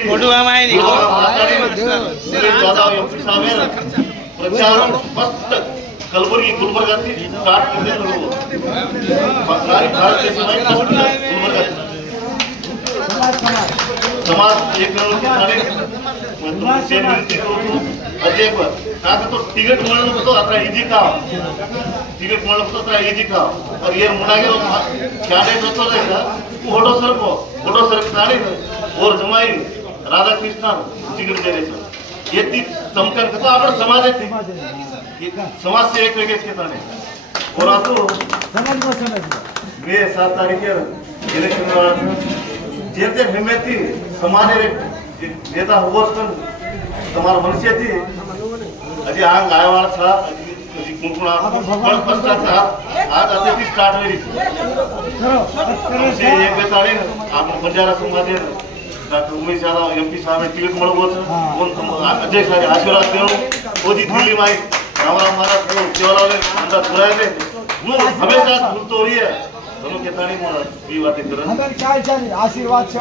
फोटो हमारे नहीं प्रचार फक्त कलबुर्गी गुलबर्गाची स्टार्ट केलेलं सारी भारत देशामध्ये गुलबर्गा समाज एक अजय का तो टिकट म्हणलं होतं आता इजी का टिकट म्हणलं होतं आता इजी का और ये मुनागे कैंडिडेट होतो ना फोटो सर काढे और जमाई राधा कृष्ण टिकट दे रहे ये ती चमकन कसं आपण समाज आहे समाज से एक वेगळेच घेताना और असो मे 7 तारीखेर इलेक्शन जे हिम्मती समाज नेता होस पण તમારા મનુષ્યથી હજી આ ગાયવાળ છે હજી કુંકુણા પણ પસ્તા છે આ અત્યારથી સ્ટાર્ટ થઈ રહી છે એક બેતાળી આપણો બંજારા સમાજે ડॉक्टर ઉમેશ યાદવ એમપી સાહેબ ટિકિટ મળવો છે કોણ અજય સાહેબ આશીર્વાદ દેવો ઓજી દિલ્હીમાં રામરામ મહારાજ કેવલાને અંદર પુરાય દે હું હંમેશા ભૂલતો રહીએ તમે કેતાણી માં એ વાત કરે અંદર ચાલ આશીર્વાદ છે